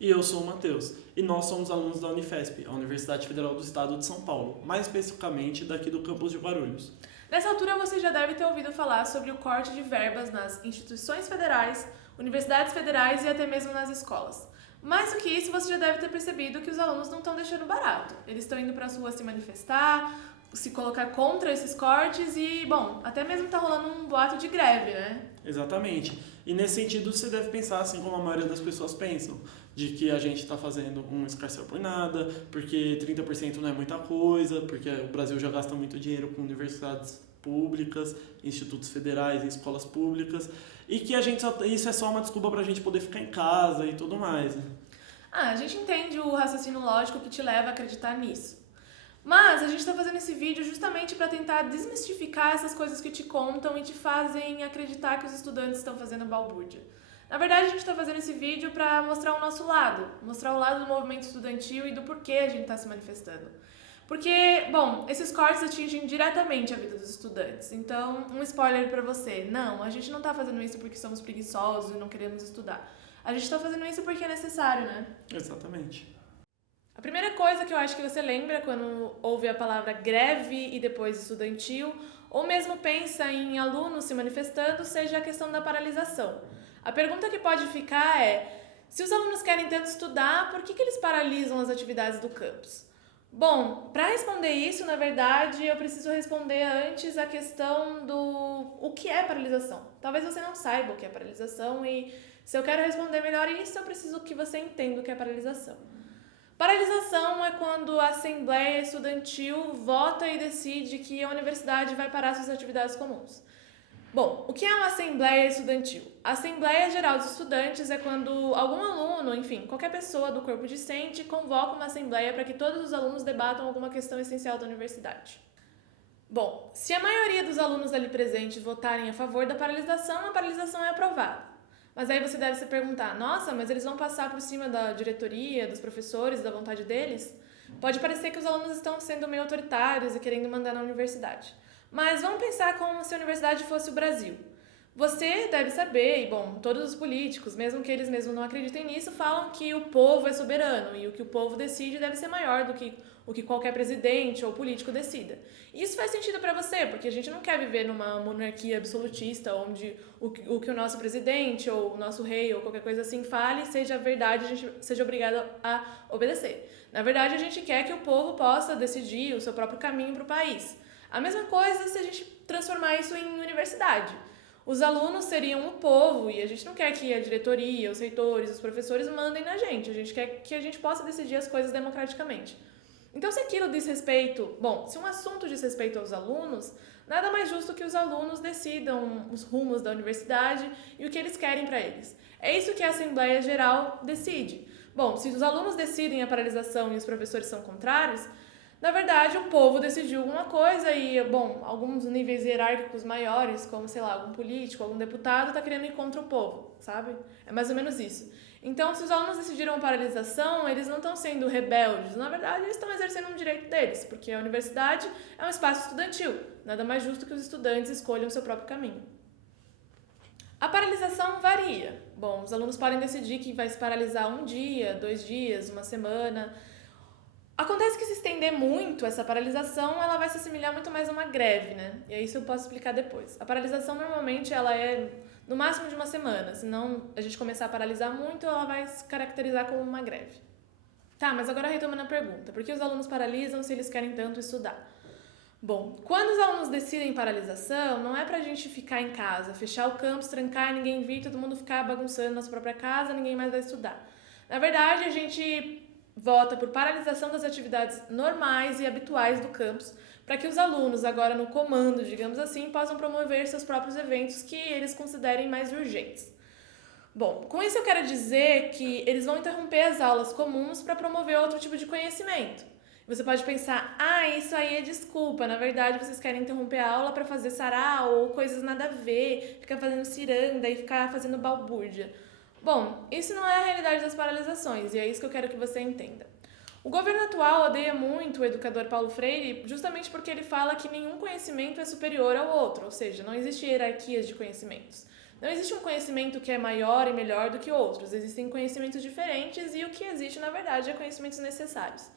E eu sou o Matheus. E nós somos alunos da Unifesp, a Universidade Federal do Estado de São Paulo, mais especificamente daqui do campus de Guarulhos. Nessa altura você já deve ter ouvido falar sobre o corte de verbas nas instituições federais, universidades federais e até mesmo nas escolas. Mais do que isso, você já deve ter percebido que os alunos não estão deixando barato. Eles estão indo para as ruas se manifestar, se colocar contra esses cortes e, bom, até mesmo está rolando um boato de greve, né? Exatamente. E nesse sentido você deve pensar assim como a maioria das pessoas pensam, de que a gente está fazendo um escarcéu por nada, porque 30% não é muita coisa, porque o Brasil já gasta muito dinheiro com universidades públicas, institutos federais, em escolas públicas, e que isso é só uma desculpa para a gente poder ficar em casa e tudo mais, né? A gente entende o raciocínio lógico que te leva a acreditar nisso. Mas a gente está fazendo esse vídeo justamente para tentar desmistificar essas coisas que te contam e te fazem acreditar que os estudantes estão fazendo balbúrdia. Na verdade, a gente está fazendo esse vídeo para mostrar o nosso lado, mostrar o lado do movimento estudantil e do porquê a gente está se manifestando. Porque, bom, esses cortes atingem diretamente a vida dos estudantes. Então, um spoiler para você. Não, a gente não está fazendo isso porque somos preguiçosos e não queremos estudar. A gente está fazendo isso porque é necessário, né? Exatamente. A primeira coisa que eu acho que você lembra quando ouve a palavra greve e depois estudantil, ou mesmo pensa em alunos se manifestando, seja a questão da paralisação. A pergunta que pode ficar é: se os alunos querem tanto estudar, por que eles paralisam as atividades do campus? Bom, para responder isso, na verdade, eu preciso responder antes a questão do o que é paralisação. Talvez você não saiba o que é paralisação e se eu quero responder melhor isso, eu preciso que você entenda o que é paralisação. Paralisação é quando a Assembleia Estudantil vota e decide que a universidade vai parar suas atividades comuns. Bom, o que é uma Assembleia Estudantil? A Assembleia Geral dos Estudantes é quando algum aluno, enfim, qualquer pessoa do corpo discente, convoca uma assembleia para que todos os alunos debatam alguma questão essencial da universidade. Bom, se a maioria dos alunos ali presentes votarem a favor da paralisação, a paralisação é aprovada. Mas aí você deve se perguntar: nossa, mas eles vão passar por cima da diretoria, dos professores, da vontade deles? Pode parecer que os alunos estão sendo meio autoritários e querendo mandar na universidade. Mas vamos pensar como se a universidade fosse o Brasil. Você deve saber, e bom, todos os políticos, mesmo que eles mesmos não acreditem nisso, falam que o povo é soberano e o que o povo decide deve ser maior do que o que qualquer presidente ou político decida. E isso faz sentido para você, porque a gente não quer viver numa monarquia absolutista onde o que o nosso presidente ou o nosso rei ou qualquer coisa assim fale seja verdade, a gente seja obrigado a obedecer. Na verdade, a gente quer que o povo possa decidir o seu próprio caminho para o país. A mesma coisa se a gente transformar isso em universidade. Os alunos seriam o povo e a gente não quer que a diretoria, os reitores, os professores mandem na gente. A gente quer que a gente possa decidir as coisas democraticamente. Então, se aquilo diz respeito... Bom, se um assunto diz respeito aos alunos, nada mais justo que os alunos decidam os rumos da universidade e o que eles querem para eles. É isso que a Assembleia Geral decide. Bom, se os alunos decidem a paralisação e os professores são contrários, na verdade, o povo decidiu alguma coisa e, bom, alguns níveis hierárquicos maiores, como, sei lá, algum político, algum deputado, está querendo ir contra o povo, sabe? É mais ou menos isso. Então, se os alunos decidiram a paralisação, eles não estão sendo rebeldes. Na verdade, eles estão exercendo um direito deles, porque a universidade é um espaço estudantil. Nada mais justo que os estudantes escolham o seu próprio caminho. A paralisação varia. Bom, os alunos podem decidir que vai se paralisar um dia, 2 dias, uma semana. Acontece que se estender muito essa paralisação, ela vai se assemelhar muito mais a uma greve, né? E isso eu posso explicar depois. A paralisação normalmente ela é no máximo de uma semana, senão a gente começar a paralisar muito, ela vai se caracterizar como uma greve. Tá, mas agora retomando a pergunta, por que os alunos paralisam se eles querem tanto estudar? Bom, quando os alunos decidem paralisação, não é pra gente ficar em casa, fechar o campus, trancar, ninguém vir, todo mundo ficar bagunçando na sua própria casa, ninguém mais vai estudar. Na verdade, a gente vota por paralisação das atividades normais e habituais do campus para que os alunos, agora no comando, digamos assim, possam promover seus próprios eventos que eles considerem mais urgentes. Bom, com isso eu quero dizer que eles vão interromper as aulas comuns para promover outro tipo de conhecimento. Você pode pensar: isso aí é desculpa, na verdade vocês querem interromper a aula para fazer sarau ou coisas nada a ver, ficar fazendo ciranda e ficar fazendo balbúrdia. Bom, isso não é a realidade das paralisações e é isso que eu quero que você entenda. O governo atual odeia muito o educador Paulo Freire justamente porque ele fala que nenhum conhecimento é superior ao outro, ou seja, não existe hierarquias de conhecimentos. Não existe um conhecimento que é maior e melhor do que outros. Existem conhecimentos diferentes e o que existe, na verdade, é conhecimentos necessários.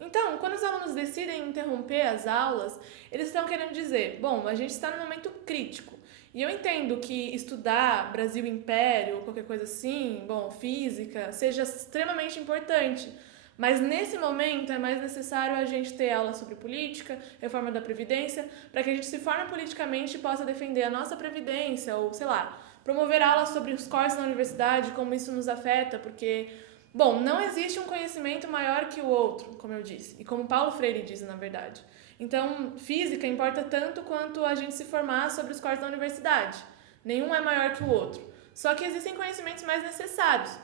Então, quando os alunos decidem interromper as aulas, eles estão querendo dizer, bom, a gente está num momento crítico. E eu entendo que estudar Brasil Império, qualquer coisa assim, bom, física, seja extremamente importante. Mas nesse momento é mais necessário a gente ter aula sobre política, reforma da Previdência, para que a gente se forme politicamente e possa defender a nossa Previdência, ou sei lá, promover aulas sobre os cortes na universidade, como isso nos afeta, porque, bom, não existe um conhecimento maior que o outro, como eu disse, e como Paulo Freire diz, na verdade. Então, física importa tanto quanto a gente se formar sobre os cortes da universidade. Nenhum é maior que o outro. Só que existem conhecimentos mais necessários.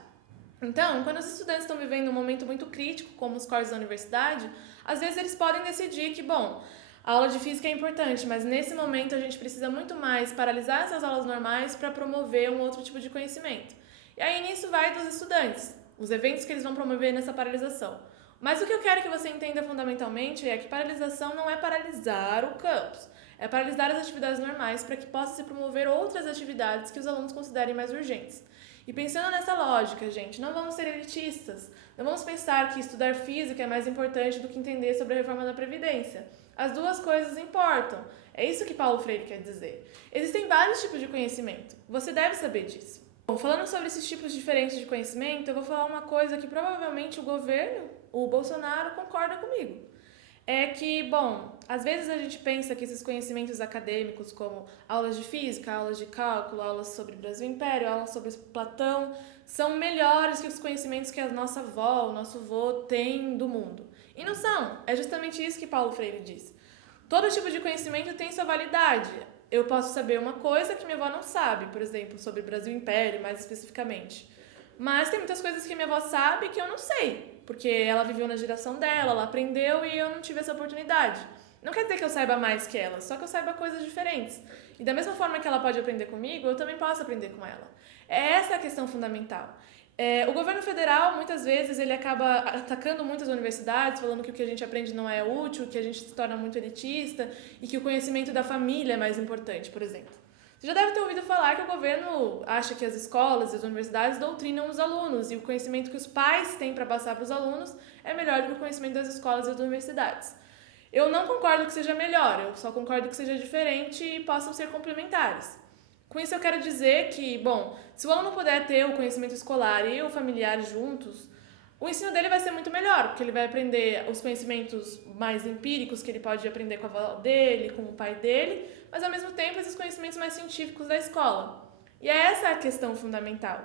Então, quando os estudantes estão vivendo um momento muito crítico, como os cortes da universidade, às vezes eles podem decidir que, bom, a aula de física é importante, mas nesse momento a gente precisa muito mais paralisar essas aulas normais para promover um outro tipo de conhecimento. E aí nisso vai dos estudantes, os eventos que eles vão promover nessa paralisação. Mas o que eu quero que você entenda fundamentalmente é que paralisação não é paralisar o campus, é paralisar as atividades normais para que possa se promover outras atividades que os alunos considerem mais urgentes. E pensando nessa lógica, gente, não vamos ser elitistas. Não vamos pensar que estudar física é mais importante do que entender sobre a reforma da Previdência. As duas coisas importam. É isso que Paulo Freire quer dizer. Existem vários tipos de conhecimento. Você deve saber disso. Bom, falando sobre esses tipos diferentes de conhecimento, eu vou falar uma coisa que provavelmente o governo, o Bolsonaro, concorda comigo. É que, bom, às vezes a gente pensa que esses conhecimentos acadêmicos, como aulas de física, aulas de cálculo, aulas sobre Brasil Império, aulas sobre Platão, são melhores que os conhecimentos que a nossa avó, o nosso avô tem do mundo. E não são. É justamente isso que Paulo Freire diz. Todo tipo de conhecimento tem sua validade. Eu posso saber uma coisa que minha avó não sabe, por exemplo, sobre Brasil Império, mais especificamente. Mas tem muitas coisas que minha avó sabe que eu não sei, porque ela viveu na geração dela, ela aprendeu e eu não tive essa oportunidade. Não quer dizer que eu saiba mais que ela, só que eu saiba coisas diferentes. E da mesma forma que ela pode aprender comigo, eu também posso aprender com ela. É essa a questão fundamental. O governo federal, muitas vezes, ele acaba atacando muitas universidades, falando que o que a gente aprende não é útil, que a gente se torna muito elitista e que o conhecimento da família é mais importante, por exemplo. Você já deve ter ouvido falar que o governo acha que as escolas e as universidades doutrinam os alunos e o conhecimento que os pais têm para passar para os alunos é melhor do que o conhecimento das escolas e das universidades. Eu não concordo que seja melhor, eu só concordo que seja diferente e possam ser complementares. Com isso eu quero dizer que, bom, se o aluno puder ter o conhecimento escolar e o familiar juntos, o ensino dele vai ser muito melhor, porque ele vai aprender os conhecimentos mais empíricos que ele pode aprender com a avó dele, com o pai dele, mas ao mesmo tempo esses conhecimentos mais científicos da escola. E é essa a questão fundamental.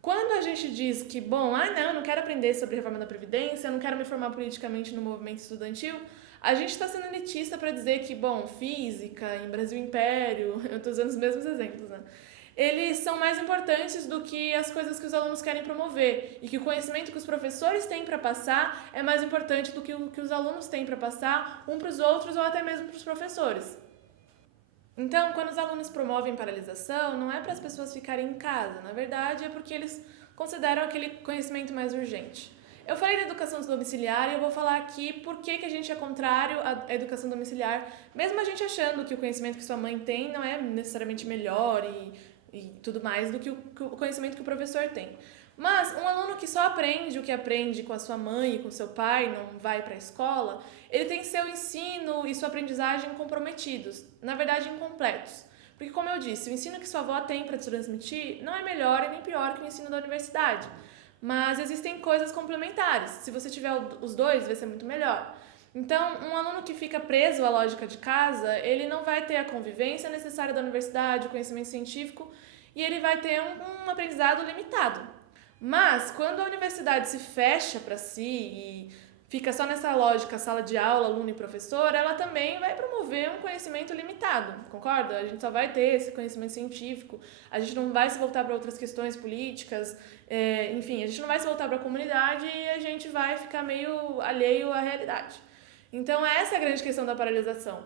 Quando a gente diz que, bom, não, não quero aprender sobre a reforma da Previdência, não quero me formar politicamente no movimento estudantil, a gente está sendo elitista para dizer que, bom, física, em Brasil Império, eu estou usando os mesmos exemplos, né? Eles são mais importantes do que as coisas que os alunos querem promover e que o conhecimento que os professores têm para passar é mais importante do que o que os alunos têm para passar um para os outros ou até mesmo para os professores. Então, quando os alunos promovem paralisação, não é para as pessoas ficarem em casa, na verdade é porque eles consideram aquele conhecimento mais urgente. Eu falei da educação domiciliar e eu vou falar aqui por que a gente é contrário à educação domiciliar, mesmo a gente achando que o conhecimento que sua mãe tem não é necessariamente melhor e tudo mais do que o conhecimento que o professor tem. Mas um aluno que só aprende o que aprende com a sua mãe e com o seu pai, não vai para a escola, ele tem seu ensino e sua aprendizagem comprometidos, na verdade incompletos. Porque, como eu disse, o ensino que sua avó tem para te transmitir não é melhor e nem pior que o ensino da universidade. Mas existem coisas complementares. Se você tiver os dois, vai ser muito melhor. Então, um aluno que fica preso à lógica de casa, ele não vai ter a convivência necessária da universidade, o conhecimento científico, e ele vai ter um aprendizado limitado. Mas, quando a universidade se fecha para si e fica só nessa lógica, sala de aula, aluno e professor, ela também vai promover um conhecimento limitado, concorda? A gente só vai ter esse conhecimento científico, a gente não vai se voltar para outras questões políticas, enfim, a gente não vai se voltar para a comunidade e a gente vai ficar meio alheio à realidade. Então, essa é a grande questão da paralisação.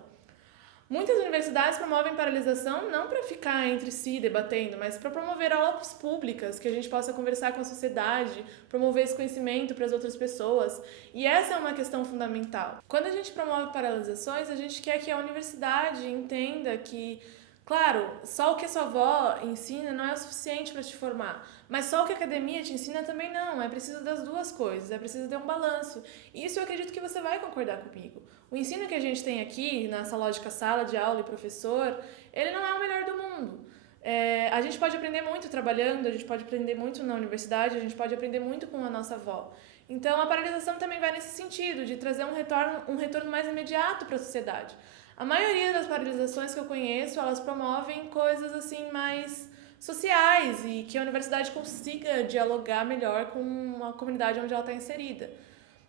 Muitas universidades promovem paralisação não para ficar entre si debatendo, mas para promover aulas públicas, que a gente possa conversar com a sociedade, promover esse conhecimento para as outras pessoas. E essa é uma questão fundamental. Quando a gente promove paralisações, a gente quer que a universidade entenda que Claro, só o que a sua avó ensina não é o suficiente para te formar, mas só o que a academia te ensina também não. É preciso das duas coisas, é preciso ter um balanço. E isso eu acredito que você vai concordar comigo. O ensino que a gente tem aqui, nessa lógica sala de aula e professor, ele não é o melhor do mundo. A gente pode aprender muito trabalhando, a gente pode aprender muito na universidade, a gente pode aprender muito com a nossa avó. Então, a paralisação também vai nesse sentido, de trazer um retorno mais imediato para a sociedade. A maioria das paralisações que eu conheço, elas promovem coisas assim mais sociais e que a universidade consiga dialogar melhor com a comunidade onde ela está inserida.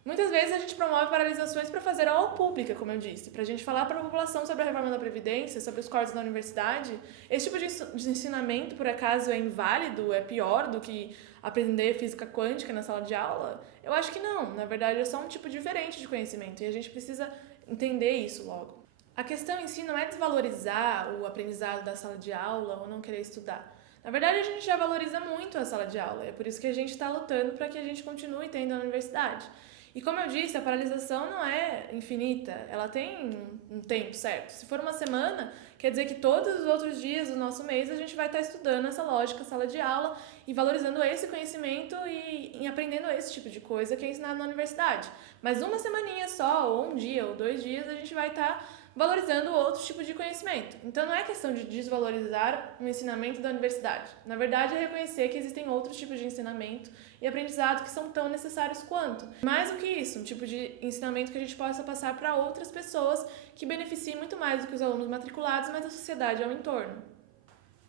Muitas vezes a gente promove paralisações para fazer aula pública, como eu disse, para a gente falar para a população sobre a reforma da Previdência, sobre os cortes da universidade. Esse tipo de ensinamento, por acaso, é inválido, é pior do que aprender física quântica na sala de aula? Eu acho que não. Na verdade, é só um tipo diferente de conhecimento e a gente precisa entender isso logo. A questão em si não é desvalorizar o aprendizado da sala de aula ou não querer estudar. Na verdade, a gente já valoriza muito a sala de aula, é por isso que a gente está lutando para que a gente continue tendo a universidade. E como eu disse, a paralisação não é infinita, ela tem um tempo certo. Se for uma semana, quer dizer que todos os outros dias do nosso mês a gente vai estar estudando essa lógica, sala de aula, e valorizando esse conhecimento e aprendendo esse tipo de coisa que é ensinado na universidade. Mas uma semaninha só, ou um dia, ou 2 dias, a gente vai estar valorizando outro tipo de conhecimento. Então não é questão de desvalorizar o ensinamento da universidade. Na verdade, é reconhecer que existem outros tipos de ensinamento e aprendizado que são tão necessários quanto. Mais do que isso, um tipo de ensinamento que a gente possa passar para outras pessoas que beneficiem muito mais do que os alunos matriculados, mas a sociedade ao entorno.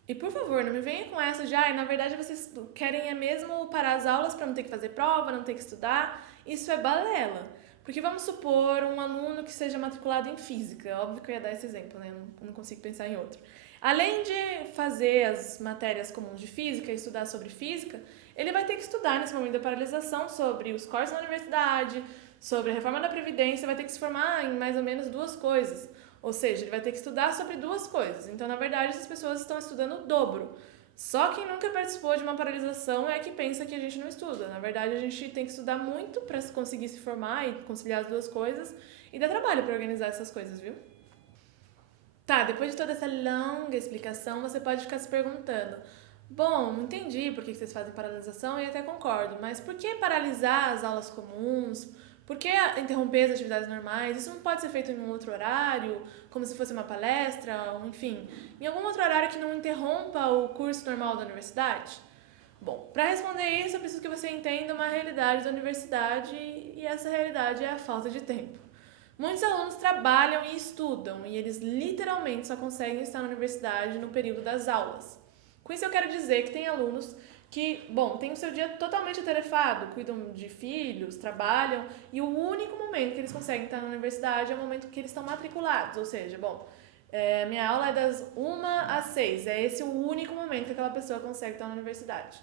E por favor, não me venha com essa de, na verdade vocês querem mesmo parar as aulas para não ter que fazer prova, não ter que estudar. Isso é balela. Porque vamos supor um aluno que seja matriculado em física, óbvio que eu ia dar esse exemplo, né? Eu não consigo pensar em outro. Além de fazer as matérias comuns de física e estudar sobre física, ele vai ter que estudar nesse momento da paralisação sobre os cortes na universidade, sobre a reforma da Previdência, vai ter que se formar em mais ou menos 2 coisas. Ou seja, ele vai ter que estudar sobre 2 coisas. Então, na verdade, essas pessoas estão estudando o dobro. Só quem nunca participou de uma paralisação é que pensa que a gente não estuda. Na verdade, a gente tem que estudar muito para conseguir se formar e conciliar as 2 coisas. E dá trabalho para organizar essas coisas, viu? Tá, depois de toda essa longa explicação, você pode ficar se perguntando: bom, entendi por que vocês fazem paralisação e até concordo, mas por que paralisar as aulas comuns? Por que interromper as atividades normais? Isso não pode ser feito em um outro horário, como se fosse uma palestra, ou enfim, em algum outro horário que não interrompa o curso normal da universidade? Bom, para responder isso, eu preciso que você entenda uma realidade da universidade e essa realidade é a falta de tempo. Muitos alunos trabalham e estudam e eles literalmente só conseguem estar na universidade no período das aulas. Com isso eu quero dizer que tem alunos que, têm o seu dia totalmente atarefado, cuidam de filhos, trabalham, e o único momento que eles conseguem estar na universidade é o momento que eles estão matriculados, ou seja, minha aula é das 1 às 6, é esse o único momento que aquela pessoa consegue estar na universidade.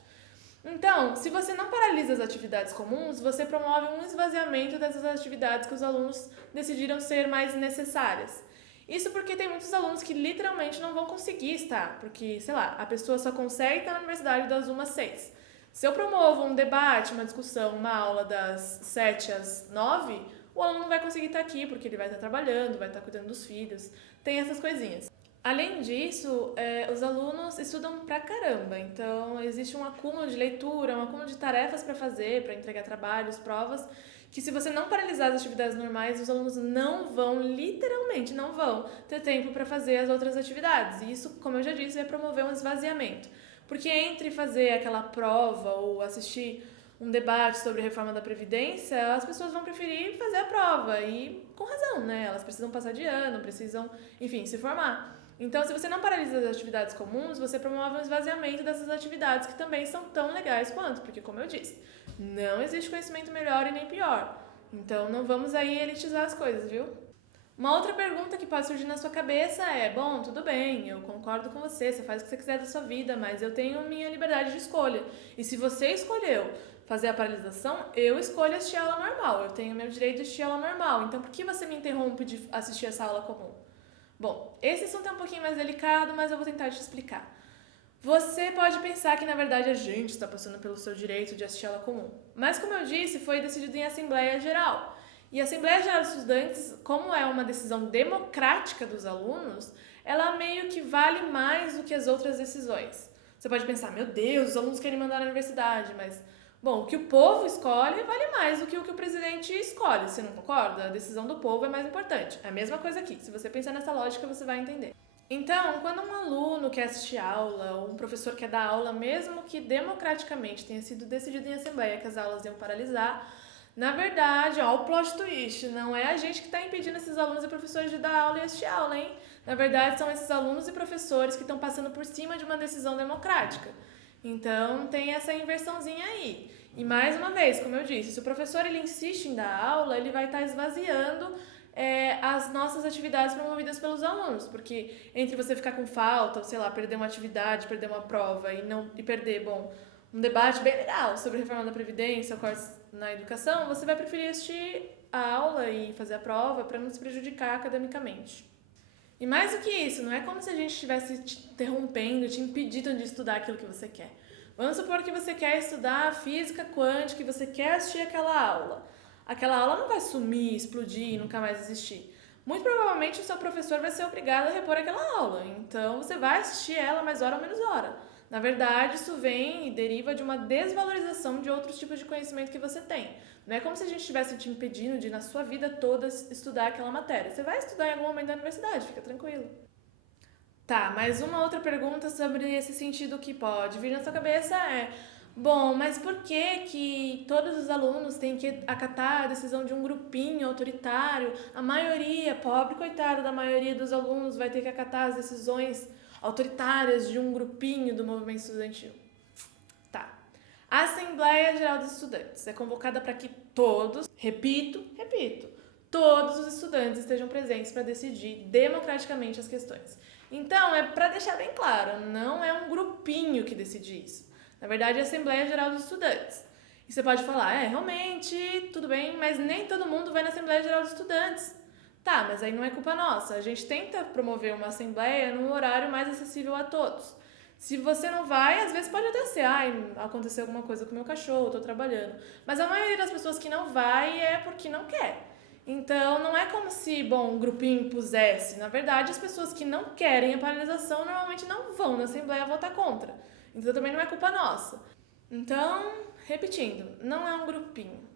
Então, se você não paralisa as atividades comuns, você promove um esvaziamento dessas atividades que os alunos decidiram ser mais necessárias. Isso porque tem muitos alunos que literalmente não vão conseguir estar, porque, a pessoa só consegue estar na universidade das 1 às 6. Se eu promovo um debate, uma discussão, uma aula das 7 às 9, o aluno não vai conseguir estar aqui, porque ele vai estar trabalhando, vai estar cuidando dos filhos, tem essas coisinhas. Além disso, os alunos estudam pra caramba, então existe um acúmulo de leitura, um acúmulo de tarefas para fazer, para entregar trabalhos, provas, que se você não paralisar as atividades normais, os alunos literalmente não vão ter tempo para fazer as outras atividades. E isso, como eu já disse, vai promover um esvaziamento. Porque entre fazer aquela prova ou assistir um debate sobre a reforma da Previdência, as pessoas vão preferir fazer a prova. E com razão, né? Elas precisam passar de ano, precisam, enfim, se formar. Então, se você não paralisa as atividades comuns, você promove um esvaziamento dessas atividades que também são tão legais quanto, porque, como eu disse, não existe conhecimento melhor e nem pior. Então, não vamos aí elitizar as coisas, viu? Uma outra pergunta que pode surgir na sua cabeça é: tudo bem, eu concordo com você faz o que você quiser da sua vida, mas eu tenho minha liberdade de escolha. E se você escolheu fazer a paralisação, eu escolho assistir a aula normal, eu tenho meu direito de assistir a aula normal. Então, por que você me interrompe de assistir essa aula comum? Bom, esse assunto é um pouquinho mais delicado, mas eu vou tentar te explicar. Você pode pensar que, na verdade, a gente está passando pelo seu direito de assistir aula comum. Mas, como eu disse, foi decidido em Assembleia Geral. E a Assembleia Geral dos Estudantes, como é uma decisão democrática dos alunos, ela meio que vale mais do que as outras decisões. Você pode pensar, meu Deus, os alunos querem mandar na universidade, mas, bom, o que o povo escolhe vale mais do que o que o presidente escolhe, você não concorda? A decisão do povo é mais importante. É a mesma coisa aqui, se você pensar nessa lógica, você vai entender. Então, quando um aluno quer assistir aula, ou um professor quer dar aula, mesmo que democraticamente tenha sido decidido em assembleia que as aulas iam paralisar, na verdade, ó, o plot twist, não é a gente que está impedindo esses alunos e professores de dar aula e assistir aula, hein? Na verdade, são esses alunos e professores que estão passando por cima de uma decisão democrática. Então, tem essa inversãozinha aí. E mais uma vez, como eu disse, se o professor ele insiste em dar aula, ele vai estar esvaziando as nossas atividades promovidas pelos alunos, porque entre você ficar com falta, ou sei lá, perder uma atividade, perder uma prova e perder, um debate bem legal sobre a reforma da Previdência, cortes na educação, você vai preferir assistir a aula e fazer a prova para não se prejudicar academicamente. E mais do que isso, não é como se a gente estivesse te interrompendo, te impedindo de estudar aquilo que você quer. Vamos supor que você quer estudar física quântica e você quer assistir aquela aula. Aquela aula não vai sumir, explodir e nunca mais existir. Muito provavelmente o seu professor vai ser obrigado a repor aquela aula, então você vai assistir ela mais hora ou menos hora. Na verdade, isso vem e deriva de uma desvalorização de outros tipos de conhecimento que você tem. Não é como se a gente estivesse te impedindo de, na sua vida toda, estudar aquela matéria. Você vai estudar em algum momento da universidade, fica tranquilo. Tá, mas uma outra pergunta sobre esse sentido que pode vir na sua cabeça é: bom, mas por que todos os alunos têm que acatar a decisão de um grupinho autoritário? A maioria, pobre coitado da maioria dos alunos, vai ter que acatar as decisões autoritárias de um grupinho do movimento estudantil. Tá. A Assembleia Geral dos Estudantes é convocada para que todos, repito, todos os estudantes estejam presentes para decidir democraticamente as questões. Então, é para deixar bem claro, não é um grupinho que decide isso. Na verdade, é a Assembleia Geral dos Estudantes. E você pode falar, realmente, tudo bem, mas nem todo mundo vai na Assembleia Geral dos Estudantes. Tá, mas aí não é culpa nossa. A gente tenta promover uma assembleia num horário mais acessível a todos. Se você não vai, às vezes pode até ser, aconteceu alguma coisa com o meu cachorro, estou trabalhando. Mas a maioria das pessoas que não vai é porque não quer. Então, não é como se, um grupinho impusesse. Na verdade, as pessoas que não querem a paralisação normalmente não vão na assembleia votar contra. Então, também não é culpa nossa. Então, repetindo, não é um grupinho.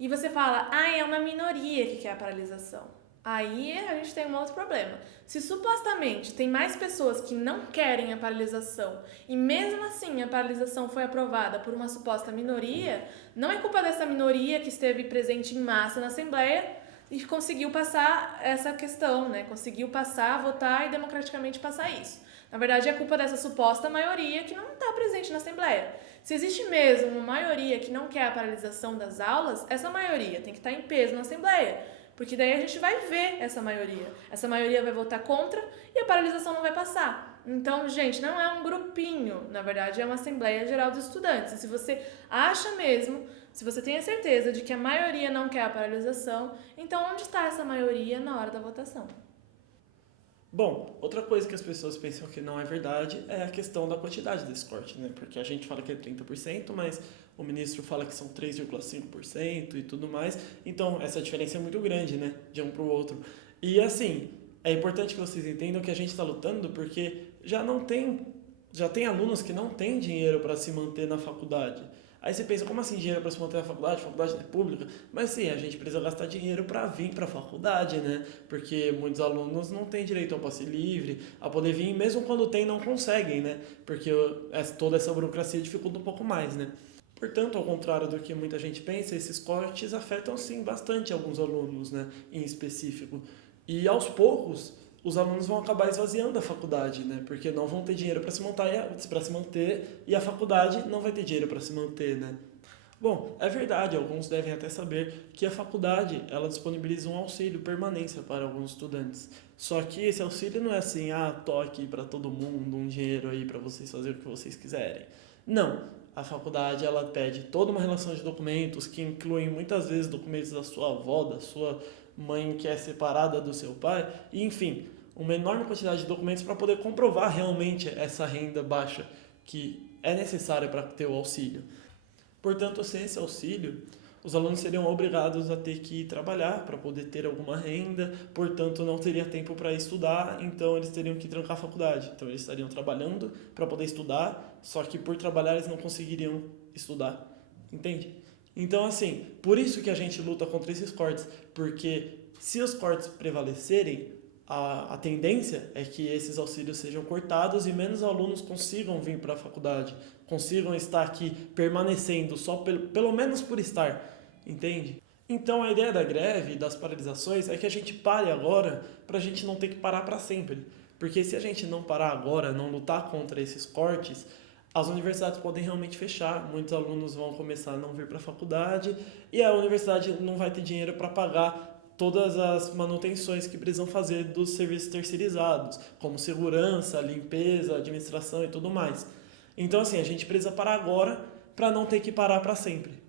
E você fala, é uma minoria que quer a paralisação. Aí a gente tem um outro problema. Se supostamente tem mais pessoas que não querem a paralisação e mesmo assim a paralisação foi aprovada por uma suposta minoria, não é culpa dessa minoria que esteve presente em massa na Assembleia e conseguiu passar essa questão, né? Conseguiu passar, votar e democraticamente passar isso. Na verdade, é culpa dessa suposta maioria que não está presente na Assembleia. Se existe mesmo uma maioria que não quer a paralisação das aulas, essa maioria tem que estar em peso na Assembleia. Porque daí a gente vai ver essa maioria. Essa maioria vai votar contra e a paralisação não vai passar. Então, gente, não é um grupinho. Na verdade, é uma Assembleia Geral dos Estudantes. E se você acha mesmo, se você tem a certeza de que a maioria não quer a paralisação, então onde está essa maioria na hora da votação? Bom, outra coisa que as pessoas pensam que não é verdade é a questão da quantidade desse corte, né? Porque a gente fala que é 30%, mas o ministro fala que são 3,5% e tudo mais. Então, essa diferença é muito grande, né? De um para o outro. E, assim, é importante que vocês entendam que a gente está lutando porque já tem alunos que não têm dinheiro para se manter na faculdade. Aí você pensa, como assim dinheiro para se manter na faculdade? Faculdade é pública? Mas sim, a gente precisa gastar dinheiro para vir para a faculdade, né? Porque muitos alunos não têm direito ao passe livre, a poder vir, mesmo quando tem, não conseguem, né? Porque toda essa burocracia dificulta um pouco mais, né? Portanto, ao contrário do que muita gente pensa, esses cortes afetam sim bastante alguns alunos, né? Em específico. E aos poucos, os alunos vão acabar esvaziando a faculdade, né? Porque não vão ter dinheiro para se manter e a faculdade não vai ter dinheiro para se manter, né? Bom, é verdade, alguns devem até saber que a faculdade ela disponibiliza um auxílio permanência para alguns estudantes. Só que esse auxílio não é assim, toque para todo mundo, um dinheiro aí para vocês fazerem o que vocês quiserem. Não, a faculdade ela pede toda uma relação de documentos que incluem muitas vezes documentos da sua avó, da sua mãe que é separada do seu pai, e enfim, uma enorme quantidade de documentos para poder comprovar realmente essa renda baixa que é necessária para ter o auxílio. Portanto, sem esse auxílio, os alunos seriam obrigados a ter que trabalhar para poder ter alguma renda, portanto não teria tempo para estudar, então eles teriam que trancar a faculdade. Então eles estariam trabalhando para poder estudar, só que por trabalhar eles não conseguiriam estudar, entende? Então assim, por isso que a gente luta contra esses cortes, porque se os cortes prevalecerem, a tendência é que esses auxílios sejam cortados e menos alunos consigam vir para a faculdade, consigam estar aqui permanecendo só pelo menos por estar, entende? Então a ideia da greve, das paralisações, é que a gente pare agora para a gente não ter que parar para sempre. Porque se a gente não parar agora, não lutar contra esses cortes, as universidades podem realmente fechar, muitos alunos vão começar a não vir para a faculdade e a universidade não vai ter dinheiro para pagar todas as manutenções que precisam fazer dos serviços terceirizados, como segurança, limpeza, administração e tudo mais. Então, assim, a gente precisa parar agora para não ter que parar para sempre.